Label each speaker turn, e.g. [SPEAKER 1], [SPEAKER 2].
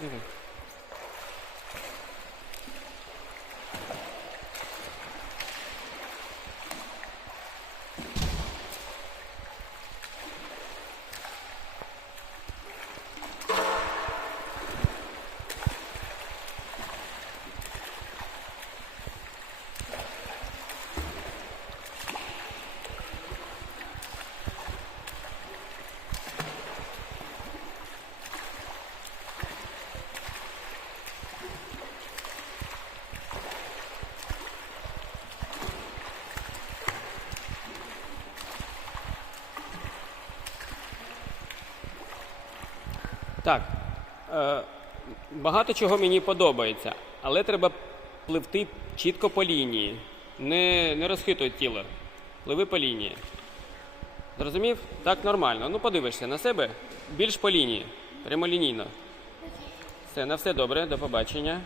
[SPEAKER 1] Mm-hmm. Так. Е, багато чого мені подобається, але треба пливти чітко по лінії. Не, не розхитуй тіло. Пливи по лінії. Зрозумів? Так нормально. Ну подивишся на себе більш по лінії. Прямолінійно. Все, на все добре, до побачення.